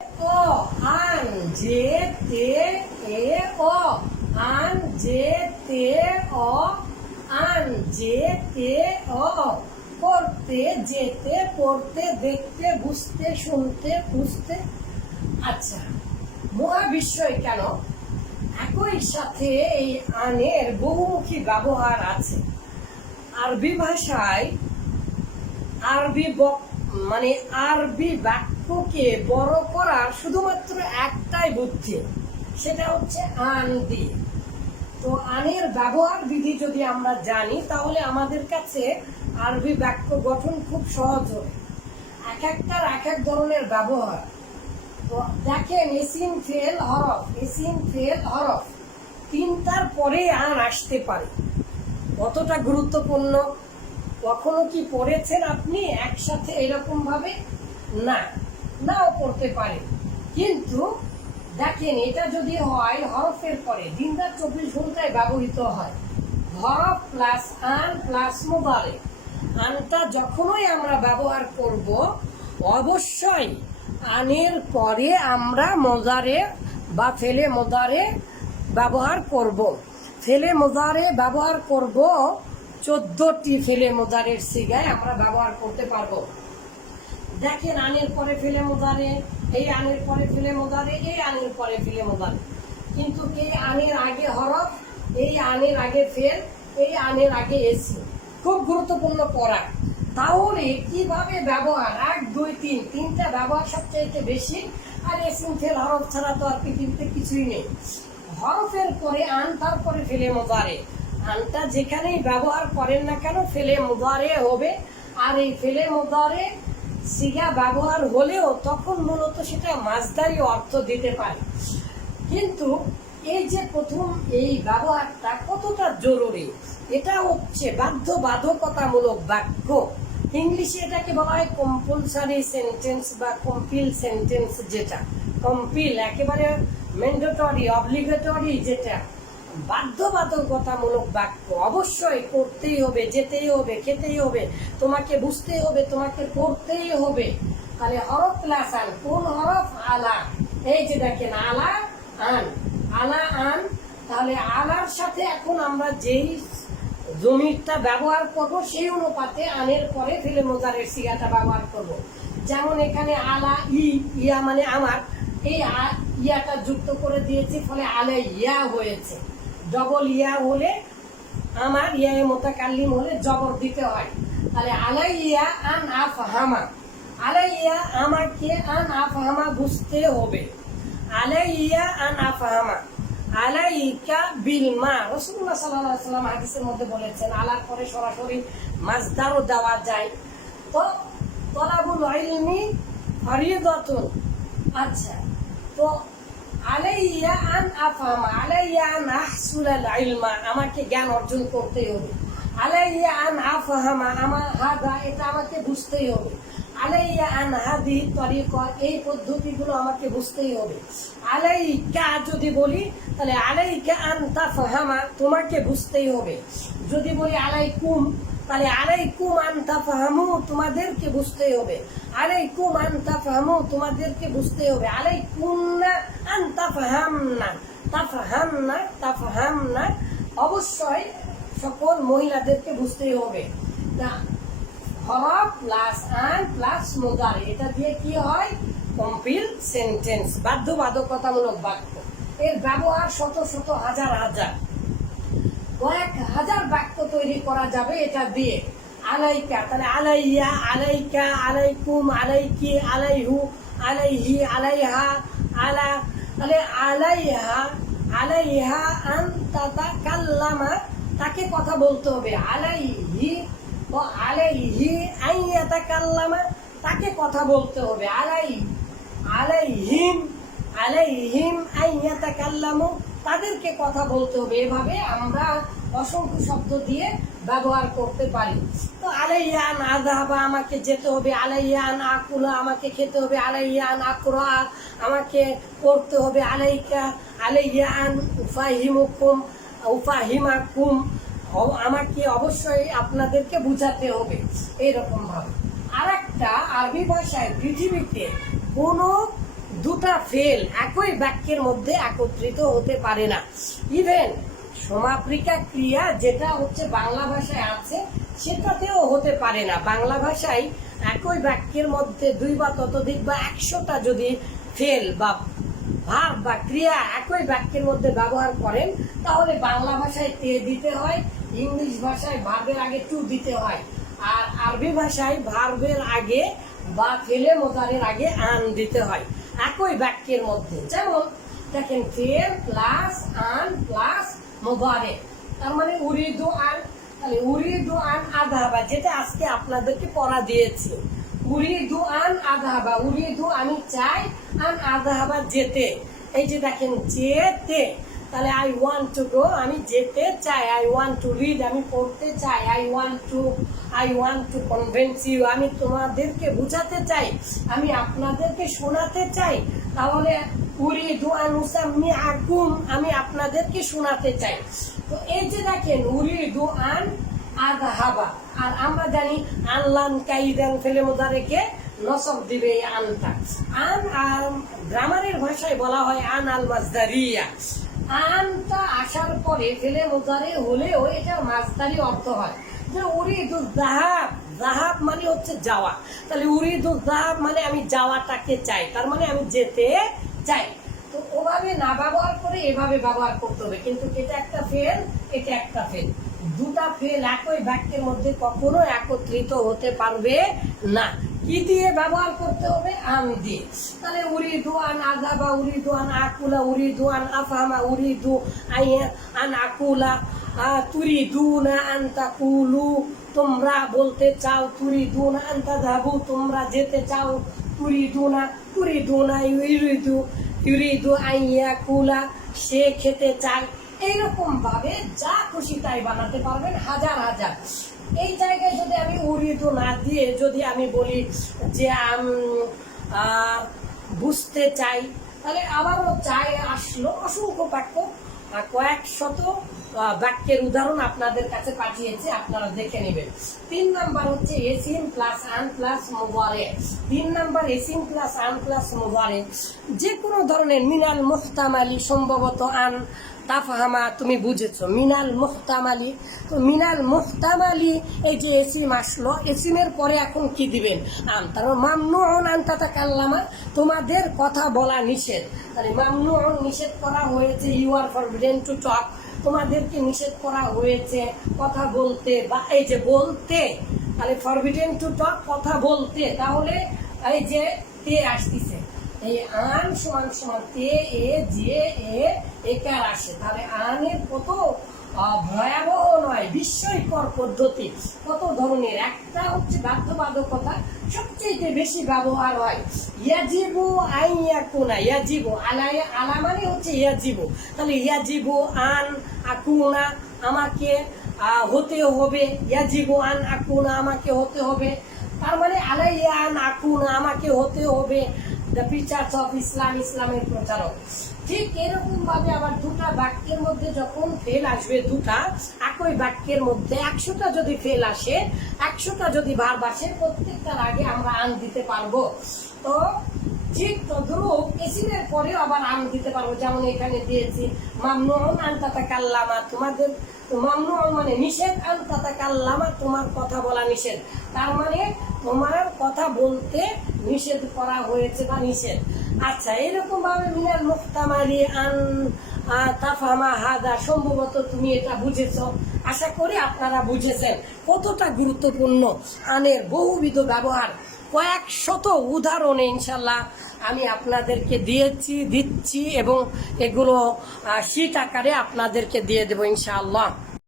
ও আন যে তে এ ও আন যে তে অ আন যে তে অ যেতে, পড়তে, দেখতে, বুঝতে, শুনতে, বুঝতে। আচ্ছা মহাবিশ্বয় কেন? একই সাথে এই আনের বহুমুখী ব্যবহার আছে। আরবি ভাষায় আরবি মানে আরবি বাক্যকে বড় করার শুধুমাত্র একটাই বুদ্ধি, সেটা হচ্ছে আন দিয়ে তো আনের ব্যবহার বিধি যদি আমরা জানি, তাহলে আমাদের কাছে আরবি বাক্য গঠন খুব সহজ হবে এক একটার এক এক ধরনের ব্যবহার। তো দেখেন, এসিন, ফেল, হরফ। এসিন, ফেল, হরফ। তিনটার পরে আন আসতে পারে। কতটা গুরুত্বপূর্ণ? কখনো কি পড়েছেন আপনি একসাথে এরকম ভাবে না। নাও পড়তে পারে। কিন্তু দেখেন, এটা যদি হয়, হরফের পরে দিন রাত চব্বিশ ঘন্টায় ব্যবহৃত হয়। হরফ প্লাস আন প্লাস মোবারে আনটা যখনই আমরা ব্যবহার করব, অবশ্যই আনের পরে আমরা মোজারে বা ফেলে মোজারে ব্যবহার করব। ফেলে মোজারে ব্যবহার করব, চোদ্দটি ফেলে মোজারের সিগায় আমরা ব্যবহার করতে পারব। দেখেন আনের পরে ফেলে মোদারে এই আনের পরে ফেলে মোদারে এই আনের পরে ফেলে মোদারে কিন্তু এই আনের আগে হরফ, এই আনের আগে ফেল, এই আনের আগে এসি খুব গুরুত্বপূর্ণ পড়া তাহলে কীভাবে ব্যবহার? এক, দুই, তিন। তিনটা ব্যবহার সবচাইতে বেশি। আর এসিন ফেল, হরফ ছাড়া তো আর পৃথিবীতে কিছুই নেই। হরফের পরে আন, তারপরে ফেলে মোদারে আনটা যেখানেই ব্যবহার করেন না কেন, ফেলে মোদারে হবে। আর এই ফেলে মোদারে সিগা ব্যবহার হলেও তখন মূলত সেটা মাছদারি অর্থ দিতে পারে। কিন্তু এই যে প্রথম এই ব্যবহারটা কতটা জরুরি, এটা হচ্ছে বাধ্যবাধকতামূলক বাক্য। ইংলিশে এটাকে বলা হয় কম্পালসারি সেন্টেন্স বা কম্পিল সেন্টেন্স যেটা। কম্পিল একেবারে ম্যান্ডেটরি অব্লিগেটরি যেটা। বাধ্যবাধকতামূলক বাক্য। অবশ্যই করতেই হবে, যেতেই হবে, খেতেই হবে, তোমাকে বুঝতেই হবে, তোমাকে পড়তেই হবে। তাহলে হরফ প্লাস আন, কোন হরফ? আলা। এই যে দেখেন, আলা আন আলা আন। তাহলে আলার সাথে এখন আমরা যেই জমিটা ব্যবহার করব, সেই অনুপাতে আনের পরে ফেলে মোজারের সিগাটা ব্যবহার করব। যেমন এখানে আলা, ই, ইয়া মানে আমার। এই ইয়াটা যুক্ত করে দিয়েছি, ফলে আলে ইয়া হয়েছে। ডবল ইয়া হলে, আমার ইয়া মোতাকাল্লিম হলে জবর দিতে হয়। তাহলে আলাইয়া আন আফ আফহামা। আলাইয়া আমাকে আন আফহামা বুঝতে হবে। আলাইয়া আন আফহামা। আলাইকা বিল মা। রসুল্লাহ সাল্লাহ সাল্লাম হাদিসের মধ্যে বলেছেন, আলার পরে সরাসরি মাজদারও দেওয়া যায়। তো তলাবুল ইলমি ফরিদতুন। আচ্ছা তো আলাইয়া আন আফহামা আলাইয়া আন আহসুলাল ইলমা আমাকে জ্ঞান অর্জন করতেই হবে। আলাইয়া আন আফহামা আমার হাদা, এটা আমাকে বুঝতেই হবে। আলাইয়া আন হাদি তরিকা, এই পদ্ধতিগুলো আমাকে বুঝতেই হবে। আলাইকা যদি বলি, তাহলে আলাইকা আন তাফহামা, তোমাকে বুঝতেই হবে। যদি বলি আলাইকুম তাহলে আলাইকুম আন তাফহামু তোমাদেরকে বুঝতেই হবে। আলাইকুম আন তাফহামু তোমাদেরকে বুঝতেই হবে। আলাইকুন্না আন তাফহামনা তাফহামনা। তাফহামনা অবশ্যই সকল মহিলাদেরকে বুঝতেই হবে। তা হরফ প্লাস আন প্লাস মোদারে, এটা দিয়ে কি হয়? কম্পিল সেন্টেন্স, বাধ্যবাধকতামূলক বাক্য। এর ব্যবহার শত শত হাজার হাজার। তৈরি করা যাবে এটা দিয়ে। আলাইকা, তাহলে আলাইয়া, আলাইকা, আলাইকুম, আলাইকি, আলাইহু, আলাইহি, আলাইহা, আলা, তাহলে আলাইহা আলাইহা আন তাতাকাল্লামা তাকে কথা বলতে হবে। আলাইহি ও আলাইহি আইয়াতাকাল্লামা তাকে কথা বলতে হবে। আলাই, আলাইহিম আলাইহিম আইয়াতাকাল্লামু তাদেরকে কথা বলতে হবে। এভাবে আমরা অসংখ্য শব্দ দিয়ে ব্যবহার করতে পারি। তো আলাইয়ান আধাবা আমাকে যেতে হবে। আলাইয়ান আকুলা আমাকে খেতে হবে। আলাইয়ান আকরা আমাকে পড়তে হবে। আলাইকা আলাইয়ান উফাহিমুকুম, উফাহিমাকুম। আমাকে অবশ্যই আপনাদেরকে বুঝাতে হবে। এইরকম ভাবে। আর একটা আরবি ভাষায় পৃথিবীতে কোনো দুটা ফেল একই বাক্যের মধ্যে একত্রিত হতে পারে না। ইভেন সমাপ্রিকা ক্রিয়া যেটা হচ্ছে বাংলা ভাষায় আছে, সেটাতেও হতে পারে না। বাংলা ভাষায় একই বাক্যের মধ্যে দুই বা ততোধিক বা একশোটা যদি ফেল বা ভাব বা ক্রিয়া একই বাক্যের মধ্যে ব্যবহার করেন, তাহলে বাংলা ভাষায় তে দিতে হয়, ইংলিশ ভাষায় ভার্বের আগে টু দিতে হয়, আর আরবি ভাষায় ভার্বের আগে বা ফেলে মোতারের আগে আন দিতে হয়, একই বাক্যের মধ্যে। যেমন দেখেন, ফেল প্লাস আন প্লাস মোবারে তার মানে উরিদু আন তাহলে উরিদু আন আধাবা যেটা আজকে আপনাদেরকে পড়া দিয়েছি। উরিদু আন আধাবা উরিদু আমি চাই আন আধাবা যেতে। এই যে দেখেন, যেতে। তাহলে আই ওয়ান্ট টু গো আমি যেতে চাই। আই ওয়ান্ট টু রিড আমি পড়তে চাই। I want to I want to convince you আমি তোমাদেরকে বুঝাতে চাই। আমি আপনাদেরকে শোনাতে চাই। তাহলে উরিদু আন উসাম্মি আকুম আমি আপনাদেরকে শোনাতে চাই। তো এই যে দেখেন উরিদু আন আদহাবা আর আমরা জানি আনলান কাইদান, ফেলে মোদারেকে নসব দিবে এই আনটা। আন আর গ্রামারের ভাষায় বলা হয় আন আল মাজদারিয়া আনটা আসার পরে ফেলে মোদারে হলেও এটার মাজদারি অর্থ হয়। যে উরিদু জাহাব জাহাব মানে হচ্ছে যাওয়া। তাহলে উরিদু জাহাব মানে আমি যাওয়াটাকে চাই, তার মানে আমি যেতে চাই তো ওভাবে না ব্যবহার করে এভাবে ব্যবহার করতে হবে। কিন্তু এটা একটা ফেল এটা একটা ফেল দুটা ফেল একই বাক্যের মধ্যে কখনো একত্রিত হতে পারবে না। কি দিয়ে ব্যবহার করতে হবে? আম দিয়ে। তাহলে উরিদু আন আজাবা উরিদু আন আকুলা, উরিদু আন আফামা উরিদু আইয়া আন আকুলা তুরি দু না আন্তা কুলু তোমরা বলতে চাও তুরি দু না আন্তা ধাবু তোমরা যেতে চাও তুরি দু না তুরি দু না ইউরিদু ইউরিদু আইয়া কুলা, সে খেতে চায়। এইরকম ভাবে যা খুশি তাই বানাতে পারবেন, হাজার হাজার। এই জায়গায় যদি আমি উড়িদু না দিয়ে যদি আমি বলি যে, আমি বুঝতে চাই, তাহলে আবারও চাই আসলো অসংখ্য বাক্য কয়েক শত বাক্যের উদাহরণ আপনাদের কাছে পাঠিয়েছে, আপনারা দেখে নেবেন। তিন নাম্বার হচ্ছে এসিম প্লাস আন প্লাস মোবারে তিন নাম্বার এসিম প্লাস আন প্লাস মোবারে যে কোনো ধরনের মিনাল মোস্তামাল সম্ভবত আন তাফহামা, তুমি বুঝেছ। মিনাল মুহতামালি তো মিনাল মুহতামালি এই যে এসিম আসলো, এসিমের পরে এখন কি দিবেন? আন তার মামনুন আন তাতাকাল্লামা তোমাদের কথা বলা নিষেধ। তাহলে মামনুন নিষেধ করা হয়েছে you are forbidden to talk তোমাদেরকে নিষেধ করা হয়েছে কথা বলতে বা এই যে বলতে। তাহলে ফরবিডেন টু টক কথা বলতে। তাহলে এই যে তে আসতেছে। এই আন সমান সমান তে এ যে এ একার আসে। তাহলে আনের কত ভয়াবহ নয়, বিস্ময়কর পদ্ধতি। কত ধরনের? একটা হচ্ছে বাধ্যবাধকতা সবচেয়ে বেশি ব্যবহার হয়। ইয়াজিবু আই ইয়াকুনা ইয়াজিবু আলাই আলা মানে হচ্ছে ইয়াজিবু। তাহলে ইয়াজিবু আন আকুনা আমাকে হতে হবে। ইয়াজিবু আন আকুনা আমাকে হতে হবে। তার মানে আলাইয়া আন আকুনা আমাকে হতে হবে। দ্য পিচার্স অফ ইসলাম ইসলামের প্রচারক। ঠিক এরকম ভাবে আবার দুটা বাক্যের মধ্যে যখন ফেল আসবে, দুটা, একই বাক্যের মধ্যে একশোটা যদি ফেল আসে, একশোটা যদি ভার্ব আসে, প্রত্যেকটার আগে আমরা আন দিতে পারব। তো ঠিক তদ্রুপ এসিনের পরেও আবার আন দিতে পারব। যেমন এখানে দিয়েছি, মামনুন আনতাতা কাল্লামা তোমাদের মামনুন মানে নিষেধ আনতাতা কাল্লামা তোমার কথা বলা নিষেধ। তার মানে তোমার কথা বলতে নিষেধ করা হয়েছে বা নিষেধ। আচ্ছা এরকম ভাবে মিনাল মুক্তামারি আন তাফামা হাদা, সম্ভবত তুমি এটা বুঝেছ। আশা করি আপনারা বুঝেছেন কতটা গুরুত্বপূর্ণ আনের বহুবিধ ব্যবহার। কয়েক শত উদাহরণে ইনশাল্লাহ আমি আপনাদেরকে দিয়েছি, দিচ্ছি এবং এগুলো শীত আকারে আপনাদেরকে দিয়ে দেবো ইনশাআল্লাহ।